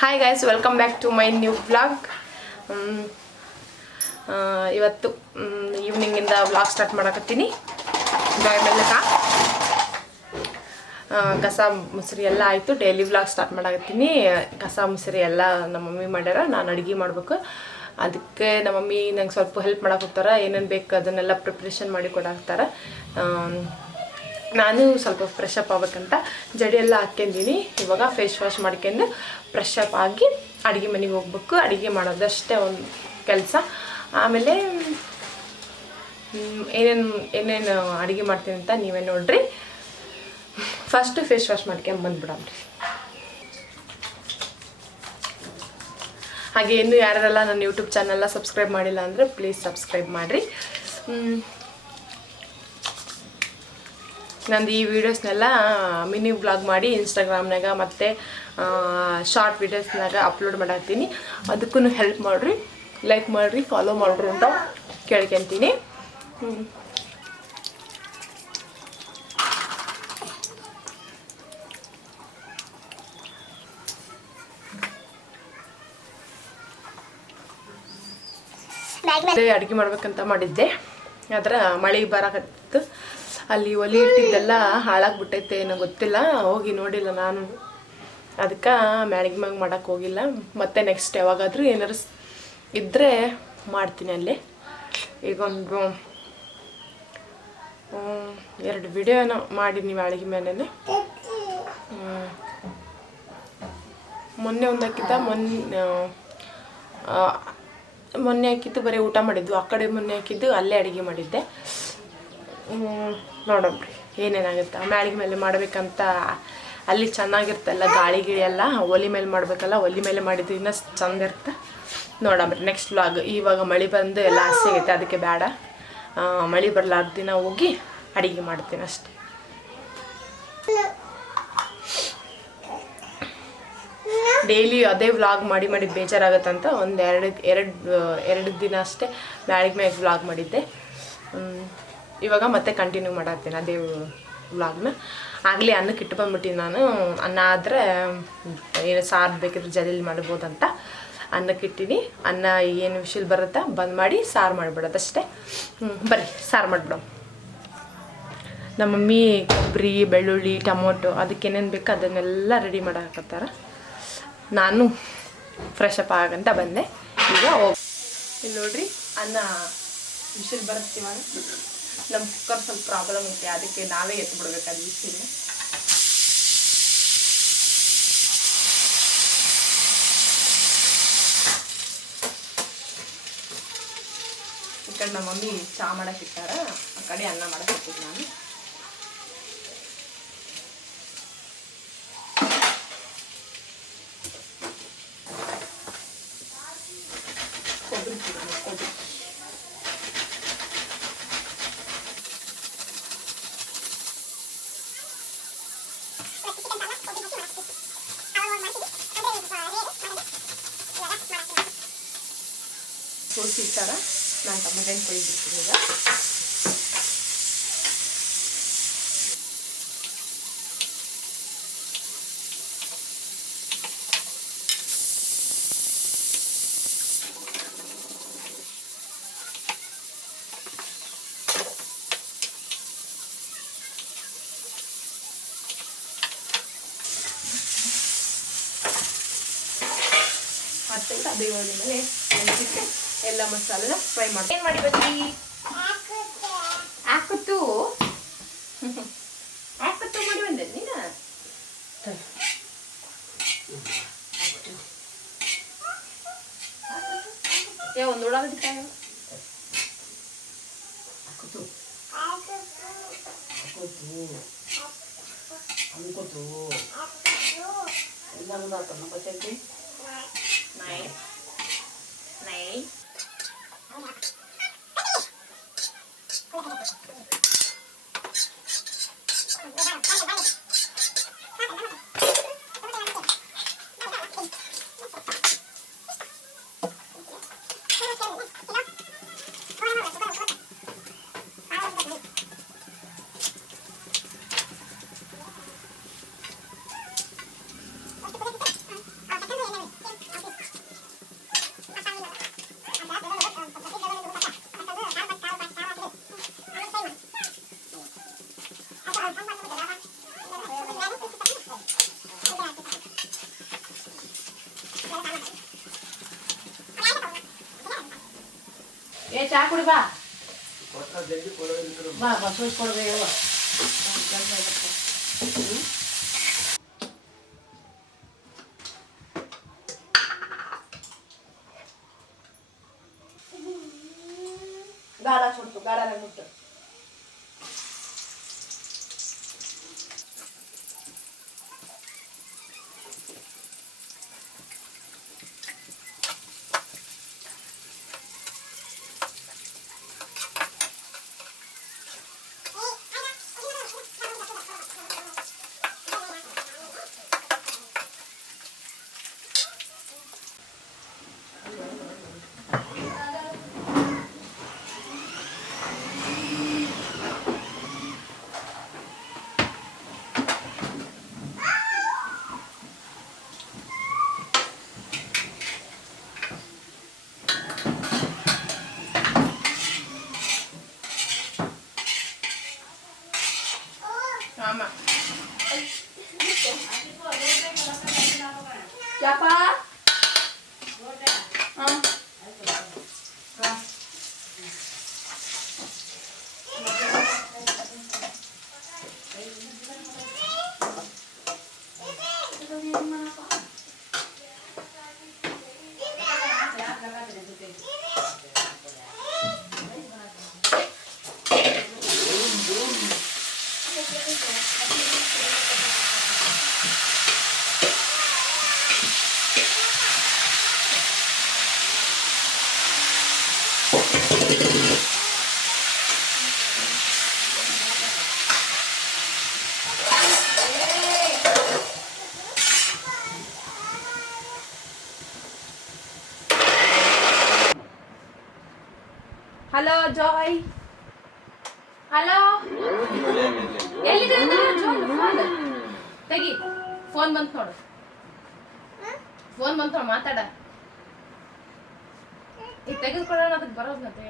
Hi guys, welcome back to my new vlog. ಇವತ್ತು ಈವ್ನಿಂಗಿಂದ vlog start ಮಾಡಕತ್ತೀನಿ. ಬಾಯ್ ಮೆಲ್ಲಕ ಕಸ ಮುಸ್ರಿ ಎಲ್ಲ ಆಯಿತು. ಡೈಲಿ ವ್ಲಾಗ್ ಸ್ಟಾರ್ಟ್ ಮಾಡಕತ್ತೀನಿ. ಕಸ ಮುಸ್ರಿ ಎಲ್ಲ ನಮ್ಮ ಮಮ್ಮಿ ಮಾಡ್ಯಾರ, ನಾನು ಅಡುಗೆ ಮಾಡ್ಬೇಕು. ಅದಕ್ಕೆ ನಮ್ಮ ಮಮ್ಮಿ ನಂಗೆ ಸ್ವಲ್ಪ ಹೆಲ್ಪ್ ಮಾಡಕ್ಕೆ ಹೋಗ್ತಾರೆ. ಏನೇನು ಬೇಕು ಅದನ್ನೆಲ್ಲ ಪ್ರಿಪ್ರೇಷನ್ ಮಾಡಿ ಕೊಡಾಕ್ತಾರೆ. ನಾನು ಸ್ವಲ್ಪ ಫ್ರೆಶ್ ಅಪ್ ಆಗ್ಬೇಕಂತ ಜಡಿ ಎಲ್ಲ ಹಾಕ್ಕೊಂಡಿನಿ. ಇವಾಗ ಫೇಸ್ ವಾಶ್ ಮಾಡ್ಕೊಂಡು ಫ್ರೆಶ್ ಅಪ್ ಆಗಿ ಅಡುಗೆ ಮನೆಗೆ ಹೋಗ್ಬೇಕು. ಅಡುಗೆ ಮಾಡೋದಷ್ಟೇ ಒಂದು ಕೆಲಸ. ಆಮೇಲೆ ಏನೇನು ಅಡುಗೆ ಮಾಡ್ತೀನಿ ಅಂತ ನೀವೇ ನೋಡ್ರಿ. ಫಸ್ಟು ಫೇಸ್ ವಾಶ್ ಮಾಡ್ಕೊಂಡು ಬಂದ್ಬಿಡಮ್ರಿ. ಹಾಗೆ ಇನ್ನೂ ಯಾರೆಲ್ಲ ನನ್ನ ಯೂಟ್ಯೂಬ್ ಚಾನಲ್ನ ಸಬ್ಸ್ಕ್ರೈಬ್ ಮಾಡಿಲ್ಲ ಅಂದರೆ ಪ್ಲೀಸ್ ಸಬ್ಸ್ಕ್ರೈಬ್ ಮಾಡಿರಿ. ನಂದು ಈ ವೀಡಿಯೋಸ್ನೆಲ್ಲ ಮಿನಿ ವ್ಲಾಗ್ ಮಾಡಿ ಇನ್ಸ್ಟಾಗ್ರಾಮ್ನಾಗ ಮತ್ತು ಶಾರ್ಟ್ ವೀಡಿಯೋಸ್ನಾಗ ಅಪ್ಲೋಡ್ ಮಾಡಾಕ್ತೀನಿ. ಅದಕ್ಕೂ ಹೆಲ್ಪ್ ಮಾಡಿರಿ, ಲೈಕ್ ಮಾಡಿರಿ, ಫಾಲೋ ಮಾಡಿರಿ ಅಂತ ಕೇಳ್ಕೊತೀನಿ. ಅಡುಗೆ ಮಾಡ್ಬೇಕಂತ ಮಾಡಿದ್ದೆ, ಆದ್ರೆ ಮಳೆ ಬರಕತ್ತಿತ್ತು. ಅಲ್ಲಿ ಒಲೆ ಇಟ್ಟಿದ್ದೆಲ್ಲ ಹಾಳಾಗ್ಬಿಟ್ಟೈತೆ ಏನೋ ಗೊತ್ತಿಲ್ಲ, ಹೋಗಿ ನೋಡಿಲ್ಲ ನಾನು. ಅದಕ್ಕೆ ಮ್ಯಾಳಿಗೆ ಮ್ಯಾಗ ಮಾಡೋಕ್ಕೆ ಹೋಗಿಲ್ಲ. ಮತ್ತು ನೆಕ್ಸ್ಟ್ ಯಾವಾಗಾದರೂ ಏನಾರು ಇದ್ದರೆ ಮಾಡ್ತೀನಿ ಅಲ್ಲಿ. ಈಗೊಂದು 2 ವಿಡಿಯೋನ ಮಾಡೀನಿ ಮ್ಯಾಳಿಗೆ ಮೇಲೆ. ಮೊನ್ನೆ ಒಂದು ಹಾಕಿದ್ದ, ಮೊನ್ನೆ ಹಾಕಿದ್ದು ಬರೀ ಊಟ ಮಾಡಿದ್ದು. ಆ ಕಡೆ ಮೊನ್ನೆ ಹಾಕಿದ್ದು ಅಲ್ಲೇ ಅಡುಗೆ ಮಾಡಿದ್ದೆ. ನೋಡೋಣ್ರಿ ಏನೇನಾಗುತ್ತೆ. ಮ್ಯಾಳಿಗೆ ಮೇಲೆ ಮಾಡಬೇಕಂತ ಅಲ್ಲಿ ಚೆನ್ನಾಗಿರ್ತಲ್ಲ, ಗಾಳಿ ಗಿಳಿ ಎಲ್ಲ. ಒಲೆ ಮೇಲೆ ಮಾಡಬೇಕಲ್ಲ, ಒಲೆ ಮೇಲೆ ಮಾಡಿದ್ದು ಇನ್ನೂ ಚಂದ ಇರುತ್ತೆ. ನೋಡಮ್ರಿ ನೆಕ್ಸ್ಟ್ ವ್ಲಾಗ್. ಇವಾಗ ಮಳೆ ಬಂದು ಎಲ್ಲ ಹಸಿ ಆಗೈತೆ, ಅದಕ್ಕೆ ಬೇಡ. ಮಳೆ ಬರಲಾರ್ದ ದಿನ ಹೋಗಿ ಅಡುಗೆ ಮಾಡ್ತೀನಿ ಅಷ್ಟೇ. ಡೈಲಿ ಅದೇ ವ್ಲಾಗ್ ಮಾಡಿ ಬೇಜಾರಾಗತ್ತಂತ ಒಂದು ಎರಡು ದಿನ ಅಷ್ಟೇ ಮ್ಯಾಳಿಗೆ ಮ್ಯಾಗ ವ್ಲಾಗ್ ಮಾಡಿದ್ದೆ. ಇವಾಗ ಮತ್ತೆ ಕಂಟಿನ್ಯೂ ಮಾಡತ್ತೀನಿ ಅದೇ ವ್ಲಾಗ್ನ. ಆಗಲೇ ಅನ್ನಕ್ಕೆ ಇಟ್ಟು ಬಂದ್ಬಿಟ್ಟಿನಿ ನಾನು. ಅನ್ನ ಆದರೆ ಏನು ಸಾರು ಬೇಕಿದ್ರೆ ಜಲ್ದಿ ಮಾಡ್ಬೋದಂತ ಅನ್ನಕ್ಕೆ ಇಟ್ಟೀನಿ. ಅನ್ನ ಏನು ವಿಷಲ್ ಬರುತ್ತಾ ಬಂದ್ ಮಾಡಿ ಸಾರು ಮಾಡಿಬಿಡೋದಷ್ಟೇ. ಬರ್ರಿ ಸಾರು ಮಾಡಿಬಿಡೋ. ನಮ್ಮ ಮಮ್ಮಿ ಕೊಬ್ಬರಿ, ಬೆಳ್ಳುಳ್ಳಿ, ಟೊಮೊಟೊ ಅದಕ್ಕೇನೇನು ಬೇಕು ಅದನ್ನೆಲ್ಲ ರೆಡಿ ಮಾಡಾಕತ್ತಾರ. ನಾನು ಫ್ರೆಶ್ ಅಪ್ ಆಗಂತ ಬಂದೆ. ಈಗ ಇಲ್ಲಿ ನೋಡ್ರಿ, ಅನ್ನ ವಿಷಲ್ ಬರುತ್ತೀವಾಗ. ನಮ್ಮ ಕುಕ್ಕರ್ ಸ್ವಲ್ಪ ಪ್ರಾಬ್ಲಮ್ ಐತೆ, ಅದಕ್ಕೆ ನಾವೇ ಎತ್ಬಿಡ್ಬೇಕು ಅದು ವಿಷಲ್. ಈ ಕಡೆ ನಮ್ಮ ಮಮ್ಮಿ ಚಾ ಮಾಡಕ್ಕೆ ಇಟ್ಟಾರ, ಆ ಕಡೆ ಅನ್ನ ಮಾಡಕ್ಕೆ ಇಟ್ಟಿದ್ದು ನಾನು. ಸೋಸಿ ಇಟ್ಟಾರ, ನಾನು ಟೊಮೆಟೊ ಕೊಯ್ದಿರ್ತೀನಿ ಈಗ. ಮತ್ತೆ ಅದೇ ಒಲೆ ಮೇಲೆ ಮೆಣಸಿಟ್ಟು ಎಲ್ಲ ಮಸಾಲೆನ ಫ್ರೈ ಮಾಡಿ. ಏನು ಮಾಡಿ ಬಜ್ಜಿ ಹಾಕತ್ತು ಮಾಡಿ ಬಂದೆ ನೀನು. ಒಂದು ಉಳ್ಳಾಗಡ್ಡಿ ಏ ಚಾ ಕುಡಿ ಬಾ ಬಾ ಬಸವಸ್ ಕೊಡ್ಬೇಕವ ಗಾಳ ಸುಡ್ತು ಗಾಳನ ಮುಟ್ಟು ஆமா யாப்பா ಹಲೋ ಜಾಯ್ ಹಲೋ ಎಲ್ಲಿದೆ ಜಾಯ್ ಫೋನ್ ತೆಗಿ ಫೋನ್ ಬಂತು ನೋಡು ಫೋನ್ ಬಂತು ನೋಡು ಮಾತಾಡ ಈಗ ತೆಗೆದುಕೊಳ್ಳೋಣ ಅದಕ್ಕೆ ಬರೋದು ಮತ್ತೆ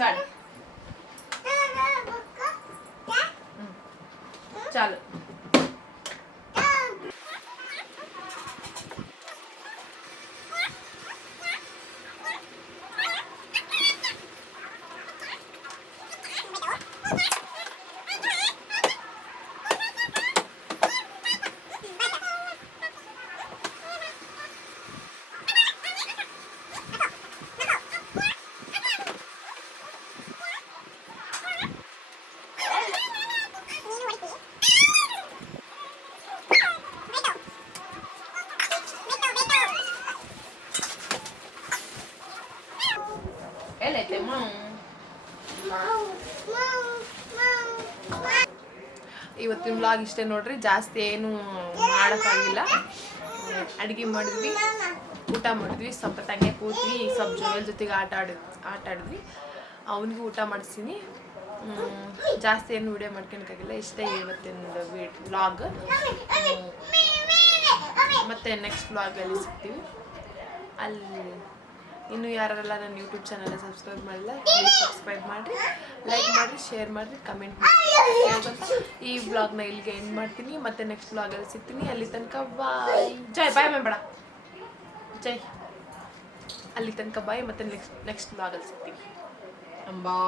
चाल चाल ಎಲ್ಲೈತೆ ಇವತ್ತಿನ ವ್ಲಾಗ್ ಇಷ್ಟೇ ನೋಡ್ರಿ. ಜಾಸ್ತಿ ಏನು ಮಾಡೋಕ್ಕಾಗಿಲ್ಲ. ಅಡುಗೆ ಮಾಡಿದ್ವಿ, ಊಟ ಮಾಡಿದ್ವಿ, ಸ್ವಲ್ಪ ತಂಗೆ ಕೂತ್ವಿ, ಸ್ವಲ್ಪ ಜೋಯಲ್ ಜೊತೆಗೆ ಆಟ ಆಡಿದ್ವಿ. ಅವನಿಗೂ ಊಟ ಮಾಡಿಸ್ತೀನಿ. ಜಾಸ್ತಿ ಏನು ವಿಡಿಯೋ ಮಾಡ್ಕೊಳಕ್ಕಾಗಿಲ್ಲ. ಇಷ್ಟೇ ಇವತ್ತಿನ ವ್ಲಾಗ್. ಮತ್ತು ನೆಕ್ಸ್ಟ್ ವ್ಲಾಗಲ್ಲಿ ಸಿಗ್ತೀವಿ. ಅಲ್ಲಿ ಇನ್ನೂ ಯಾರೆಲ್ಲ ನನ್ನ ಯೂಟ್ಯೂಬ್ ಚಾನಲ್ನ ಸಬ್ಸ್ಕ್ರೈಬ್ ಮಾಡಿಲ್ಲ, ಪ್ಲೀಸ್ ಸಬ್ಸ್ಕ್ರೈಬ್ ಮಾಡಿರಿ, ಲೈಕ್ ಮಾಡಿರಿ, ಶೇರ್ ಮಾಡಿರಿ, ಕಮೆಂಟ್ ಮಾಡಿ. ಈ ವ್ಲಾಗ್ನ ಇಲ್ಲಿಗೆ ಎಂಡ್ ಮಾಡ್ತೀನಿ. ಮತ್ತೆ ನೆಕ್ಸ್ಟ್ ವ್ಲಾಗಲ್ಲಿ ಸಿಗ್ತೀನಿ. ಅಲ್ಲಿ ತನಕ ಬಾಯ್. ಜೈ ಬಾಯ್ ಬೇಡ, ಜೈ. ಅಲ್ಲಿ ತನಕ ಬಾಯ್. ಮತ್ತೆ ನೆಕ್ಸ್ಟ್ ವ್ಲಾಗಲ್ಲಿ ಸಿಗ್ತೀನಿ. ಅಂಬಾ.